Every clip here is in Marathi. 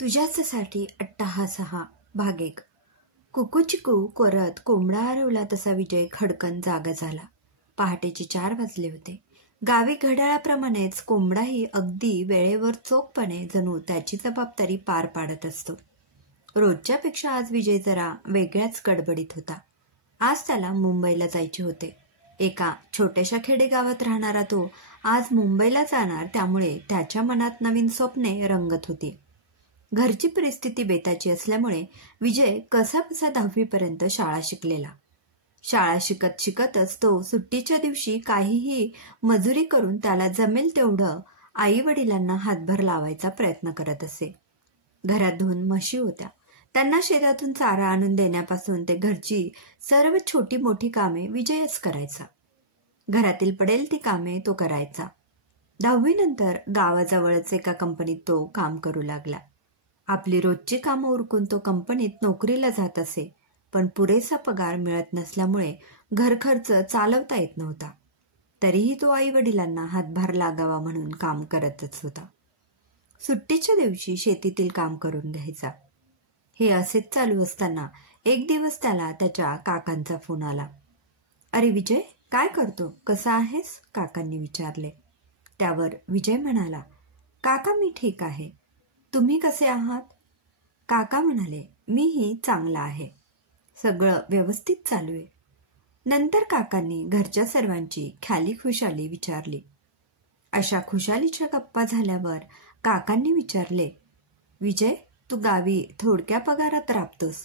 तुझ्याचसाठी अट्टाहास हा भाग 1. कुकूचिकू करत कोंबडा हरवला तसा विजय खडकन जागा झाला. पहाटेचे 4 वाजले होते. गावी घड्याळाप्रमाणेच कोंबडाही अगदी वेळेवर चोखपणे जणू त्याची जबाबदारी पार पाडत असतो. रोजच्यापेक्षा आज विजय जरा वेगळ्याच गडबडीत होता. आज त्याला मुंबईला जायचे होते. एका छोट्याशा खेडेगावात राहणारा तो आज मुंबईला जाणार, त्यामुळे त्याच्या मनात नवीन स्वप्ने रंगत होती. घरची परिस्थिती बेताची असल्यामुळे विजय कसाबसा 10वीपर्यंत शाळा शिकलेला. शाळा शिकत शिकतच तो सुट्टीच्या दिवशी काहीही मजुरी करून त्याला जमेल तेवढं आई वडिलांना हातभार लावायचा प्रयत्न करत असे. घरात 2 म्हशी होत्या. त्यांना शेतातून चारा आणून देण्यापासून ते घरची सर्व छोटी मोठी कामे विजयच करायचा. घरातील पडेल ती कामे तो करायचा. 10वी नंतर गावाजवळच एका कंपनीत तो काम करू लागला. आपली रोजची कामं उरकून तो कंपनीत नोकरीला जात असे, पण पुरेसा पगार मिळत नसल्यामुळे घरखर्च चालवता येत नव्हता. तरीही तो आई वडिलांना हातभार लागावा म्हणून काम करतच होता. सुट्टीच्या दिवशी शेतीतील काम करून घ्यायचा. हे असेच चालू असताना एक दिवस त्याला त्याच्या काकांचा फोन आला. "अरे विजय, काय करतो? कसा आहेस?" काकांनी विचारले. त्यावर विजय म्हणाला, "काका, मी ठीक आहे. तुम्ही कसे आहात?" काका म्हणाले, "मीही चांगला आहे. सगळं व्यवस्थित चालू आहे." नंतर काकांनी घरच्या सर्वांची ख्याली खुशाली विचारली. अशा खुशालीच्या गप्पा झाल्यावर काकांनी विचारले, "विजय, तू गावी थोडक्या पगारात राबतोस.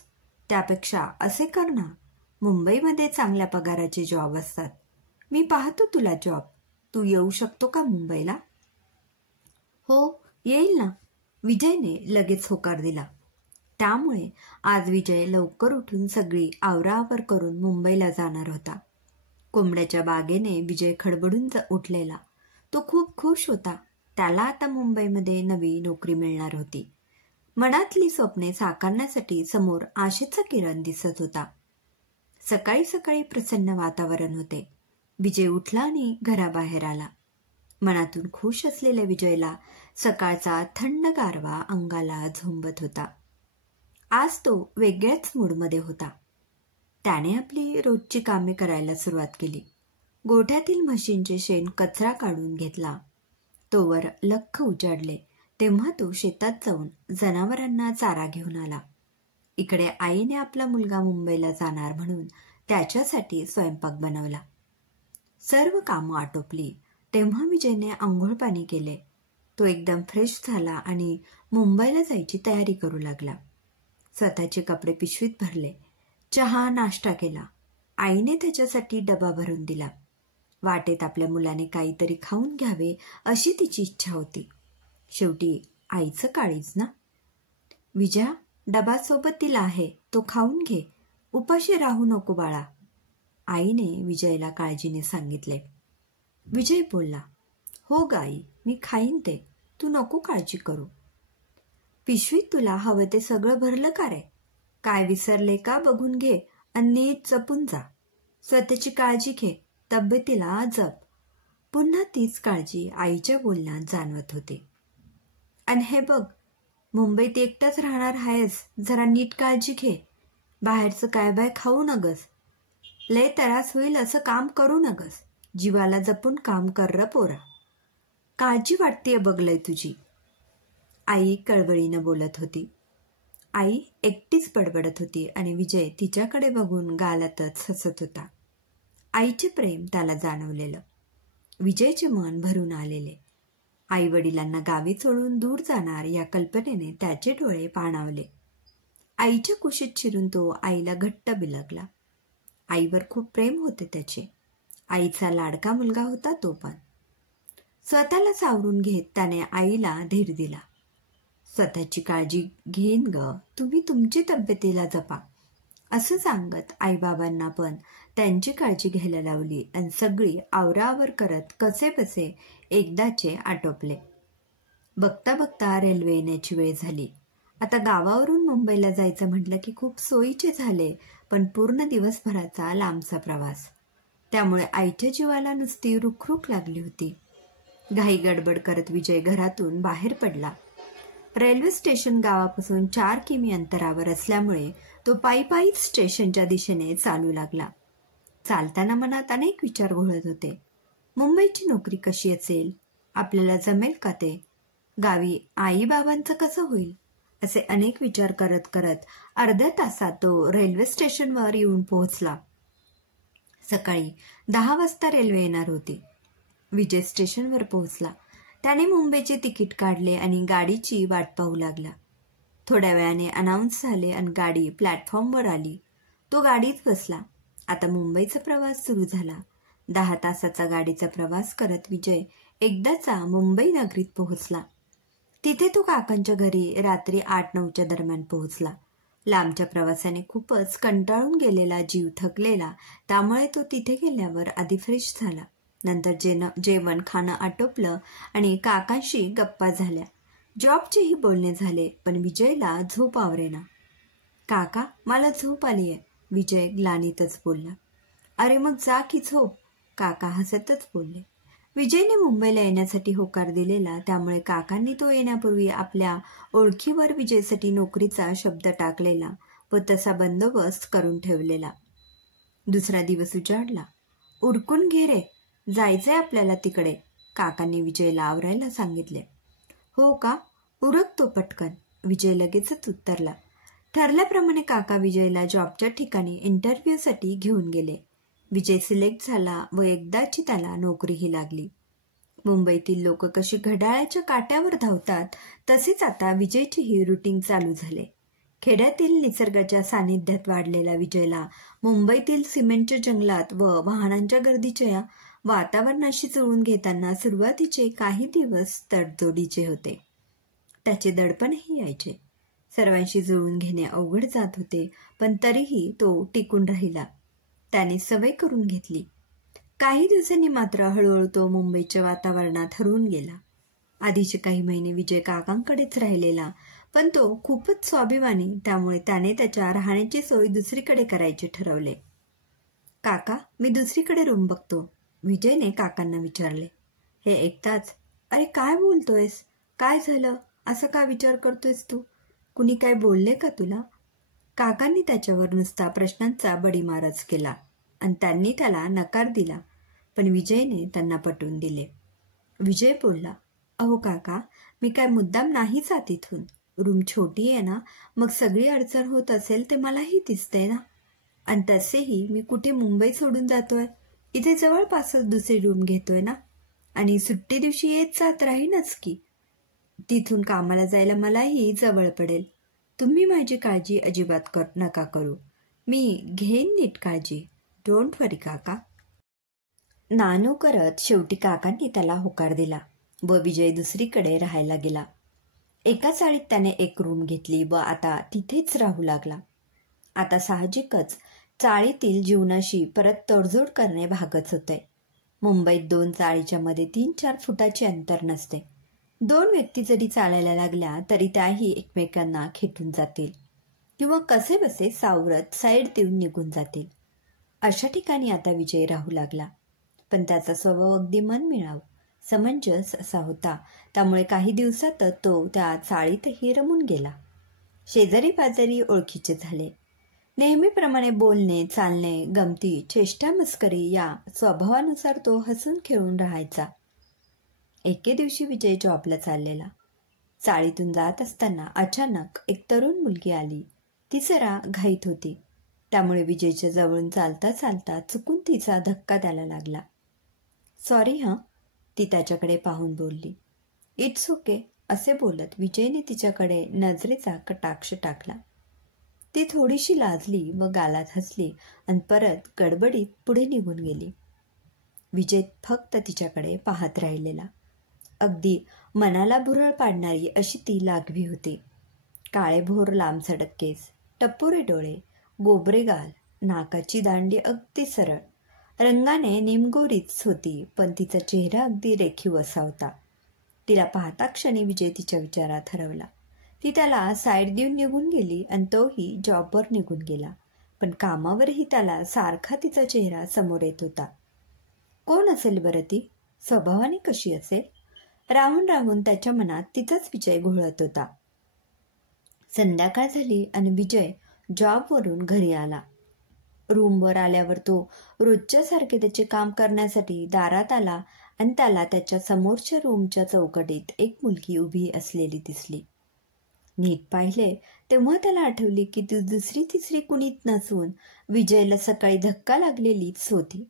त्यापेक्षा असे कर ना, मुंबईमध्ये चांगल्या पगाराचे जॉब असतात. मी पाहतो तुला जॉब. तू येऊ शकतो का मुंबईला?" "हो, येईल ना." विजयने लगेच होकार दिला. त्यामुळे आज विजय लवकर उठून सगळी आवराआवर करून मुंबईला जाणार होता. कोंबड्याच्या बागेने विजय खडबडून उठलेला. तो खूप खुश होता. त्याला आता मुंबईमध्ये नवी नोकरी मिळणार होती. मनातली स्वप्ने साकारण्यासाठी समोर आशेचा किरण दिसत होता. सकाळी सकाळी प्रसन्न वातावरण होते. विजय उठला आणि घराबाहेर आला. मनातून खुश असलेल्या विजयला सकाळचा थंड गारवा अंगाला झोंबत होता. आज तो वेगळ्याच मूडमध्ये होता. त्याने आपली रोजची कामे करायला सुरुवात केली. गोठ्यातील म्हशींचे शेण कचरा काढून घेतला. तोवर लख्ख उजाडले तेव्हा तो शेतात जाऊन जनावरांना चारा घेऊन आला. इकडे आईने आपला मुलगा मुंबईला जाणार म्हणून त्याच्यासाठी स्वयंपाक बनवला. सर्व कामं आटोपली तेव्हा विजयने आंघोळ पाणी केले. तो एकदम फ्रेश झाला आणि मुंबईला जायची तयारी करू लागला. स्वतःचे कपडे पिशवीत भरले. चहा नाश्ता केला. आईने त्याच्यासाठी डबा भरून दिला. वाटेत आपल्या मुलाने काहीतरी खाऊन घ्यावे अशी तिची इच्छा होती. शेवटी आईचं काळीज ना. "विजया, डबा सोबत दिला आहे, तो खाऊन घे. उपाशी राहू नको बाळा," आईने विजयला काळजीने सांगितले. विजय बोलला, "हो ग आई, मी खाईन ते. तू नको काळजी करू." "पिशवीत तुला हवं ते सगळं भरलं का रे? काय विसरले का बघून घे आणि नीट जपून जा. स्वतःची काळजी घे, तब्येतीला जप." पुन्हा तीच काळजी आईच्या बोलण्यात जाणवत होती. "आणि हे बघ, मुंबईत एकटाच राहणार आहेस, जरा नीट काळजी घे. बाहेरचं काय बाय खाऊ नगस. लय त्रास होईल असं काम करू नगस. जीवाला जपून काम कर र पोरा. काळजी वाटतेय बघ लय तुझी." आई कळवळीनं बोलत होती. आई एकटीच बडबडत होती आणि विजय तिच्याकडे बघून गालातच हसत होता. आईचे प्रेम त्याला जाणवलेलं. विजयचे मन भरून आलेले. आई वडिलांना गावी सोडून दूर जाणार या कल्पनेने त्याचे डोळे पाणावले. आईच्या कुशीत शिरून तो आईला घट्ट बिलगला. आईवर खूप प्रेम होते त्याचे. आईचा लाडका मुलगा होता तो पण. स्वतःला सावरून घेत त्याने आईला धीर दिला. "स्वतःची काळजी घेईन ग, तुम्ही तुमची तब्येतीला जपा," असं सांगत आईबाबांना पण त्यांची काळजी घ्यायला लावली आणि सगळी आवराआवर करत कसेबसे एकदाचे आटोपले. बघता बघता रेल्वे येण्याची वेळ झाली. आता गावावरून मुंबईला जायचं म्हटलं की खूप सोयीचे झाले, पण पूर्ण दिवसभराचा लांबचा प्रवास. त्यामुळे आईच्या जीवाला नुसती रुखरुख लागली होती. घाई गडबड करत विजय घरातून बाहेर पडला. रेल्वे स्टेशन गावापासून 4 किमी अंतरावर असल्यामुळे तो पायीच स्टेशनच्या दिशेने चालू लागला. चालताना मनात अनेक विचार घोळत होते. मुंबईची नोकरी कशी असेल? आपल्याला जमेल का ते? गावी आई बाबांचं कसं होईल? असे अनेक विचार करत करत अर्ध्या तासात तो रेल्वे स्टेशनवर येऊन पोहोचला. सकाळी 10 वाजता रेल्वे येणार होती. विजय स्टेशनवर पोहोचला. त्याने मुंबईचे तिकीट काढले आणि गाडीची वाट पाहू लागला. थोड्या वेळाने अनाऊन्स झाले आणि गाडी प्लॅटफॉर्मवर आली. तो गाडीत बसला. आता मुंबईचा प्रवास सुरू झाला. 10 तासाचा गाडीचा प्रवास करत विजय एकदाचा मुंबई नगरीत पोहोचला. तिथे तो काकांच्या घरी रात्री 8-9च्या दरम्यान पोहोचला. लांबच्या प्रवासाने खूपच कंटाळून गेलेला, जीव थकलेला, त्यामुळे तो तिथे गेल्यावर आधी फ्रेश झाला. नंतर जेवण खाणं आटोपलं आणि काकांशी गप्पा झाल्या. जॉबचेही बोलणे झाले, पण विजयला झोप आवरेना. काका, मला झोप आली आहे, विजय ग्लानीतच बोलला. अरे मग जा की झोप, काका हसतच बोलले. विजयने मुंबईला येण्यासाठी होकार दिलेला, त्यामुळे काकांनी तो येण्यापूर्वी आपल्या ओळखीवर विजयसाठी नोकरीचा शब्द टाकलेला व तसा बंदोबस्त करून ठेवलेला. दुसरा दिवस उजाडला. उरकून घे रे, जायचंय आपल्याला तिकडे, काकांनी विजयला आवरायला सांगितले. हो का, उरकतो पटकन, विजय लगेचच उत्तरला. ठरल्याप्रमाणे काका विजयला जॉबच्या ठिकाणी इंटरव्ह्यूसाठी घेऊन गेले. विजय सिलेक्ट झाला व एकदाची त्याला नोकरीही लागली. मुंबईतील लोक कशी घड्याळाच्या काट्यावर धावतात, तसेच आता विजयचीही रुटीन चालू झाले. खेड्यातील निसर्गाच्या सानिध्यात वाढलेला विजयला मुंबईतील सिमेंटच्या जंगलात व वाहनांच्या गर्दीच्या वातावरणाशी जुळून घेताना सुरुवातीचे काही दिवस तडजोडीचे होते. त्याचे दडपणही यायचे. सर्वांशी जुळून घेणे अवघड जात होते, पण तरीही तो टिकून राहिला. त्याने सवय करून घेतली. काही दिवसांनी मात्र हळूहळू तो मुंबईच्या वातावरणात हरवून गेला. आधीचे काही महिने विजय काकांकडेच राहिलेला, पण तो खूपच स्वाभिमानी, त्यामुळे त्याने त्याच्या राहण्याची सोय दुसरीकडे करायचे ठरवले. काका, मी दुसरीकडे रूम बघतो, विजयने काकांना विचारले. हे ऐकताच, अरे काय बोलतोयस? काय झालं? असं का विचार करतोयस तू? कुणी काय बोलले का तुला? काकांनी त्याच्यावर नुसता प्रश्नांचा बडीमारच केला आणि त्यांनी त्याला नकार दिला, पण विजयने त्यांना पटवून दिले. विजय बोलला, अहो काका, मी काय मुद्दाम नाही जात इथून. रूम छोटी आहे ना, मग सगळी अडचण होत असेल ते मलाही दिसते ना. आणि तसेही मी कुठे मुंबई सोडून जातोय, इथे जवळपासच दुसरी रूम घेतोय ना, आणि सुट्टी दिवशी येत जात राहीनच की. तिथून कामाला जायला मलाही जवळ पडेल. तुम्ही माझी काळजी अजिबात नका करू, मी घेईन नीट काळजी. डोंट वरी काका. नानू करत शेवटी काकांनी त्याला होकार दिला व विजय दुसरीकडे राहायला गेला. एका चाळीत त्याने एक रूम घेतली व आता तिथेच राहू लागला. आता साहजिकच चाळीतील जीवनाशी परत तडजोड करणे भागच होते. मुंबईत 2 चाळीच्या मध्ये 3-4 फुटाचे अंतर नसते. 2 व्यक्ती जरी चालायला लागल्या तरी त्याही एकमेकांना खेटून जातील किंवा कसे बसे सावरत साईड देऊन निघून जातील. अशा ठिकाणी आता विजय राहू लागला. पण त्याचा स्वभाव अगदी मनमिळाऊ, समंजस असा होता, त्यामुळे काही दिवसातच तो त्या चाळीतही रमून गेला. शेजारी पाजारी ओळखीचे झाले. नेहमीप्रमाणे बोलणे, चालणे, गमती, चेष्टा मस्करी या स्वभावानुसार तो हसून खेळून राहायचा. एके दिवशी विजय जॉबला चाललेला. चाळीतून जात असताना अचानक एक तरुण मुलगी आली. ती जरा घाईत होती, त्यामुळे विजयच्या जवळून चालता चालता चुकून तिचा धक्का द्यायला लागला. सॉरी हं, ती त्याच्याकडे पाहून बोलली. इट्स ओके, असे बोलत विजयने तिच्याकडे नजरेचा कटाक्ष टाकला. ती थोडीशी लाजली व गालात हसली आणि परत गडबडीत पुढे निघून गेली. विजय फक्त तिच्याकडे पाहत राहिलेला. अगदी मनाला भुरळ पाडणारी अशी ती लागवी होती. काळेभोर लांबसडक केस, टपोरे डोळे, गोबरे गाल, नाकाची दांडी अगदी सरळ. रंगाने निमगोरीच होती, पण तिचा चेहरा अगदी रेखीव असा होता. तिला पाहता क्षणी विजय तिच्या विचारात हरवला. ती त्याला साईड देऊन निघून गेली आणि तोही जॉबवर निघून गेला, पण कामावरही त्याला सारखा तिचा चेहरा समोर येत होता. कोण असेल बरं ती? स्वभावाने कशी असेल? राहून राहून त्याच्या मनात तिचाच विजय घोळत होता. संध्याकाळ झाली आणि विजय जॉबवरून घरी आला. रूमवर आल्यावर तो रोजच्या सारखे त्याचे काम करण्यासाठी दारात आला आणि त्याला त्याच्या समोरच्या रूमच्या चौकटीत एक मुलगी उभी असलेली दिसली. नीट पाहिले तेव्हा त्याला आठवले की ती दुसरी तिसरी कुणीच नसून विजयला सकाळी धक्का लागलेलीच होती.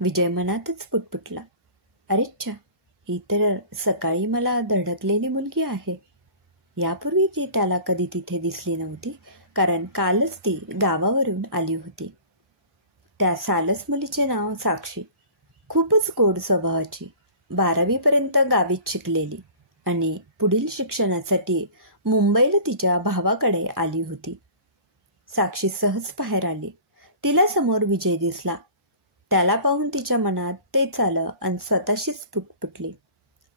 विजय मनातच पुटपुटला, अरेच्छा, ही तर सकाळी मला धडकलेली मुलगी आहे. यापूर्वी ती त्याला कधी तिथे दिसली नव्हती, कारण कालच ती गावावरून आली होती. त्या सालस मुलीचे नाव साक्षी. खूपच गोड स्वभावाची, 12वीपर्यंत गावीच शिकलेली आणि पुढील शिक्षणासाठी मुंबईला तिच्या भावाकडे आली होती. साक्षी सहज बाहेर आली. तिला समोर विजय दिसला. त्याला पाहून तिच्या मनात तेच आलं आणि स्वतःशीच पुटपुटली,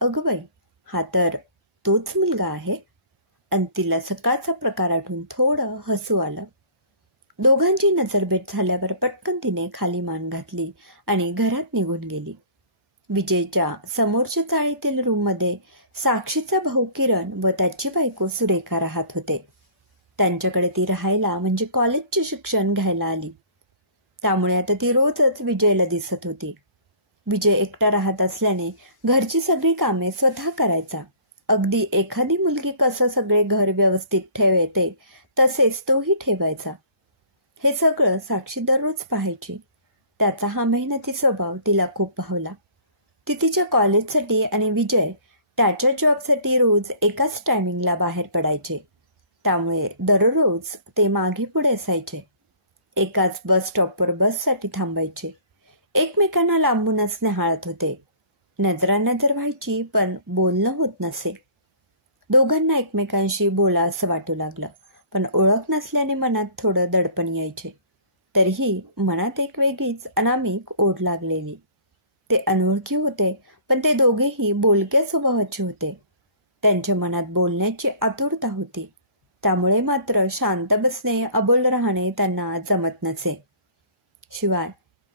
अगं बाई, हा तर तोच मुलगा आहे. आणि तिला सकाळचा प्रकार आठवून थोडं हसू आलं. दोघांची नजरभेट झाल्यावर पटकन तिने खाली मान घातली आणि घरात निघून गेली. विजयच्या समोरच्या चाळीतील रूममध्ये साक्षीचा भाऊ किरण व त्याची बायको सुरेखा राहत होते. त्यांच्याकडे ती राहायला म्हणजे कॉलेजचे शिक्षण घ्यायला आली. त्यामुळे आता ती रोजच विजयला दिसत होती. विजय एकटा राहत असल्याने घरची सगळी कामे स्वतः करायचा. अगदी एखादी मुलगी कसं सगळे घर व्यवस्थित ठेवते तसेच तोही ठेवायचा. हे सगळं साक्षी दररोज पाहायची. त्याचा हा मेहनती स्वभाव तिला खूप भावला. ती तिच्या कॉलेजसाठी आणि विजय त्याच्या जॉबसाठी रोज एकाच टायमिंगला बाहेर पडायचे. त्यामुळे दररोज ते मागे पुढे असायचे. एकाच बस स्टॉपवर बससाठी थांबायचे. एकमेकांना लांबूनच निहाळत होते. नजरानजर व्हायची पण बोलणं होत नसे. दोघांना एकमेकांशी बोला असं वाटू लागलं, पण ओळख नसल्याने मनात थोडं दडपण यायचे. तरीही मनात एक वेगळीच अनामिक ओढ लागलेली. ते अनोळखी होते, पण ते दोघेही बोलक्या स्वभावाचे होते. त्यांच्या मनात बोलण्याची आतुरता होती. त्यामुळे मात्र शांत बसणे, अबोल राहणे त्यांना जमत नसे. शिवाय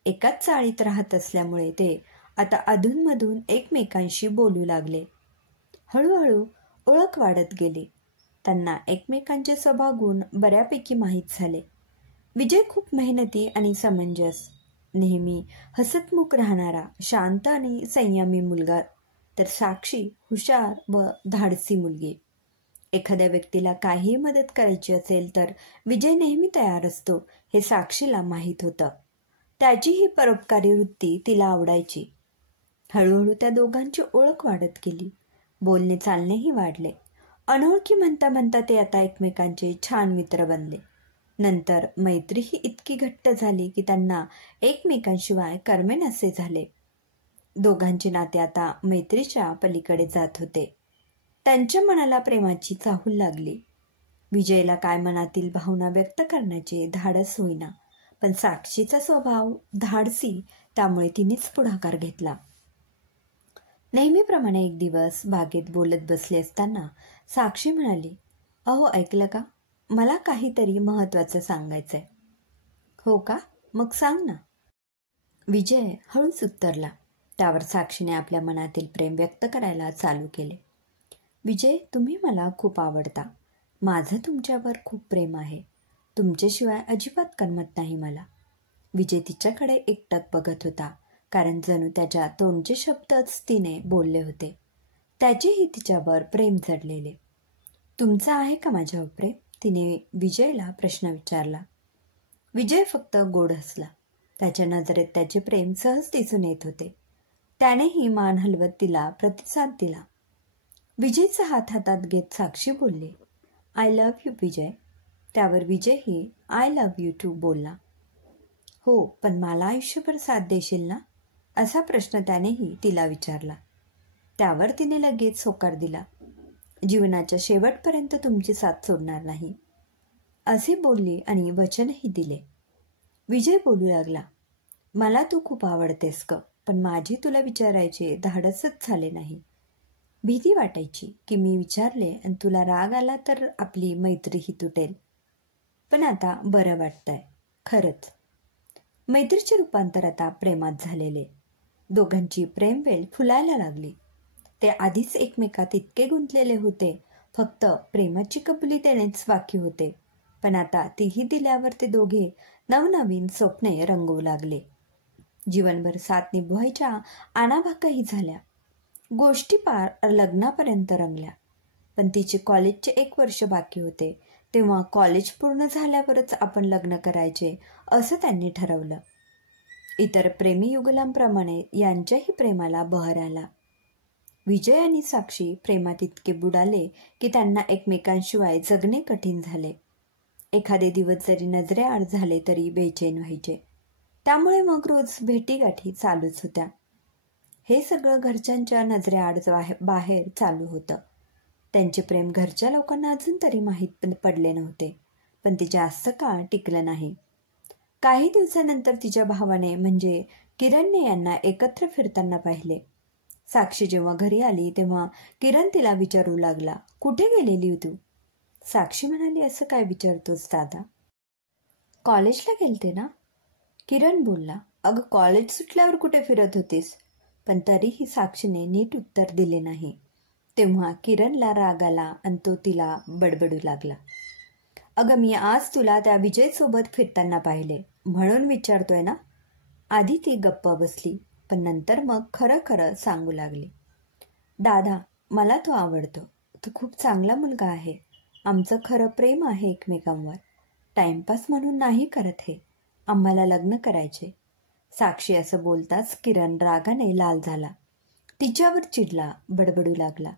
एकाच चाळीत राहत असल्यामुळे ते आता अधूनमधून एकमेकांशी बोलू लागले. हळूहळू ओळख वाढत गेली. त्यांना एकमेकांचे स्वभावगुण बऱ्यापैकी माहीत झाले. विजय खूप मेहनती आणि समंजस, नेहमी हसतमुख राहणारा, शांत आणि संयमी मुलगा, तर साक्षी हुशार व धाडसी मुलगी. एखाद्या व्यक्तीला काहीही मदत करायची असेल तर विजय नेहमी तयार असतो हे साक्षीला माहीत होतं. त्याची ही परोपकारी वृत्ती तिला आवडायची. हळूहळू त्या दोघांची ओळख वाढत गेली. बोलणे चालणेही वाढले. अनोळखी म्हणता म्हणता ते आता एकमेकांचे छान मित्र बनले. नंतर मैत्रीही इतकी घट्ट झाली की त्यांना एकमेकांशिवाय करमेनासे झाले. दोघांचे नाते आता मैत्रीच्या पलीकडे जात होते. त्यांच्या मनाला प्रेमाची चाहूल लागली. विजयला काय मनातील भावना व्यक्त करण्याचे धाडस होईना, पण साक्षीचा स्वभाव धाडसी, त्यामुळे तिनेच पुढाकार घेतला. नेहमीप्रमाणे एक दिवस बागेत बोलत बसले असताना साक्षी म्हणाली, अहो ऐकलं का, मला काहीतरी महत्त्वाचं सांगायचंय. हो का, मग सांग ना. विजय हळूच उत्तरला. त्यावर साक्षीने आपल्या मनातील प्रेम व्यक्त करायला चालू केले. विजय, तुम्ही मला खूप आवडता. माझं तुमच्यावर खूप प्रेम आहे. तुमच्याशिवाय अजिबात करमत नाही मला. विजय तिच्याकडे एकटक बघत होता, कारण जणू त्याच्या तोंडचे शब्दच तिने बोलले होते. त्याचेही तिच्यावर प्रेम जडलेले. तुमचं आहे का माझ्यावर प्रेम? तिने विजयला प्रश्न विचारला. विजय फक्त गोड हसला. त्याच्या नजरेत त्याचे प्रेम सहज दिसून येत होते. त्यानेही मान हलवत तिला प्रतिसाद दिला. विजयचा हात हातात घेत साक्षी बोलली, आय लव्ह यू विजय. त्यावर विजयही आय लव्ह यू टू बोलला. हो, पण मला आयुष्यभर साथ देशील ना, असा प्रश्न त्यानेही तिला विचारला. त्यावर तिने लगेच होकार दिला. जीवनाच्या शेवटपर्यंत तुमची साथ सोडणार नाही, असे बोलली आणि वचनही दिले. विजय बोलू लागला, मला तू खूप आवडतेस ग, पण माझी तुला विचारायचे धाडसच झाले नाही. भीती वाटायची की मी विचारले आणि तुला राग आला तर आपली मैत्रीही तुटेल. पण आता बरं वाटतंय. खरंच. मैत्रीचे रूपांतर आता प्रेमात झालेले. दोघांची प्रेमवेल फुलायला लागली. ते आधीच एकमेकात इतके गुंतलेले होते, फक्त प्रेमाची कबुली देणेच बाकी होते. पण आता तीही दिल्यावर ते दोघे नवनवीन स्वप्ने रंगवू लागले. जीवनभर साथ निभवायच्या आणाभाकाही झाल्या. गोष्टी पार लग्नापर्यंत रंगल्या. पण तिचे कॉलेजचे 1 वर्ष बाकी होते. तेव्हा कॉलेज पूर्ण झाल्यावरच आपण लग्न करायचे असं त्यांनी ठरवलं. इतर प्रेमी युगलांप्रमाणे यांच्याही प्रेमाला बहर आला. विजय आणि साक्षी प्रेमात इतके बुडाले की त्यांना एकमेकांशिवाय जगणे कठीण झाले. एखादे दिवस जरी नजरेआड झाले तरी बेचैन व्हायचे. त्यामुळे मग रोज भेटीगाठी चालूच होत्या. हे सगळं घरच्यांच्या नजरेआड बाहेर चालू होतं. त्यांचे प्रेम घरच्या लोकांना अजून तरी माहीत पडले नव्हते. पण ते जास्त काळ टिकलं नाही. काही दिवसानंतर तिच्या भावाने म्हणजे किरणने यांना एकत्र फिरताना पाहिले. साक्षी जेव्हा घरी आली तेव्हा किरण तिला विचारू लागला, कुठे गेलेली तू? साक्षी म्हणाली, असं काय विचारतोस दादा? कॉलेजला गेलते ना? किरण बोलला, अगं कॉलेज सुटल्यावर कुठे फिरत होतीस? पण तरीही साक्षीने नीट उत्तर दिले नाही. तेव्हा किरणला राग आला आणि तो तिला बडबडू लागला, अगं मी आज तुला त्या विजयसोबत फिरताना पाहिले म्हणून विचारतोय ना? आधी ती गप्प बसली, पण नंतर मग खरं खरं सांगू लागली, दादा मला तो आवडतो. तो खूप चांगला मुलगा आहे. आमचं खरं प्रेम आहे एकमेकांवर. टाइमपास म्हणून नाही करत हे. आम्हाला लग्न करायचे. साक्षी असं बोलताच किरण रागाने लाल झाला. तिच्यावर चिडला, बडबडू लागला,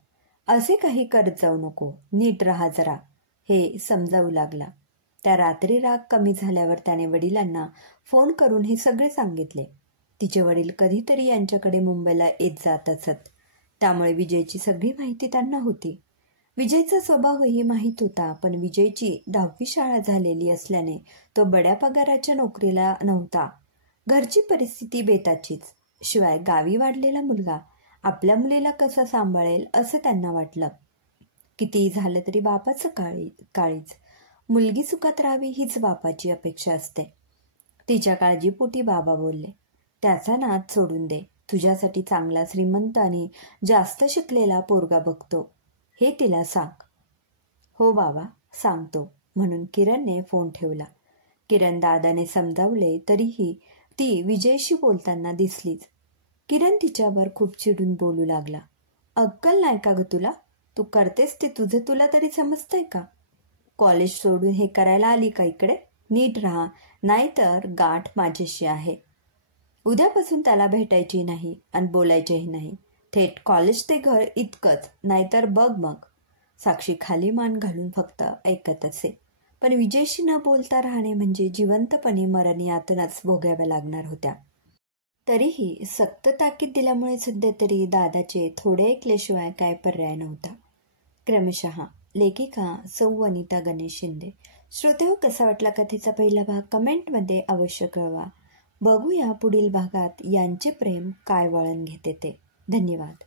असे काही करत जाऊ नको, नीट राहा जरा, हे समजावू लागला. त्या रात्री राग कमी झाल्यावर त्याने वडिलांना फोन करून हे सगळे सांगितले. तिचे वडील कधीतरी यांच्याकडे मुंबईला येत जात असत. त्यामुळे विजयची सगळी माहिती त्यांना होती. विजयचा स्वभावही माहीत होता. पण विजयची 10वी शाळा झालेली असल्याने तो बड्या पगाराच्या नोकरीला नव्हता. घरची परिस्थिती बेताचीच. शिवाय गावी वाढलेला मुलगा आपल्या मुलीला कसा सांभाळेल असं त्यांना वाटलं. कितीही झालं तरी बापाचं काळीज. मुलगी सुखात राहावी हीच बापाची अपेक्षा असते. तिच्या काळजीपोटी बाबा बोलले, त्याचा नाद सोडून दे. तुझ्यासाठी चांगला श्रीमंत आणि जास्त शिकलेला पोरगा बघतो, हे तिला सांग. हो बाबा सांगतो, म्हणून किरणने फोन ठेवला. किरण दादाने समजावले तरीही ती विजयशी बोलताना दिसलीच. किरण तिच्यावर खूप चिडून बोलू लागला, अक्कल नाही का ग तुला? तू करतेस ते तुझं तुला तरी समजतंय का? कॉलेज सोडून हे करायला आली का इकडे? नीट राहा, नाहीतर गाठ माझ्याशी आहे. उद्यापासून त्याला भेटायची नाही आणि बोलायचेही नाही. थेट कॉलेज ते घर इतकंच, नाहीतर बघ मग. साक्षी खाली मान घालून फक्त ऐकत असे. पण विजयशी न बोलता राहणे म्हणजे जिवंतपणे मरण यातनाच भोगाव्या लागणार होत्या. तरीही सक्त ताकीद दिल्यामुळे सध्या तरी दादाचे थोडे ऐकल्याशिवाय काय पर्याय नव्हता. क्रमशः लेखिका सौ वनिता गणेश शिंदे. श्रोतेहो, कसा वाटला कथेचा पहिला भाग कमेंटमध्ये अवश्य कळवा. बघूया पुढील भागात यांचे प्रेम काय वळण घेते ते. धन्यवाद.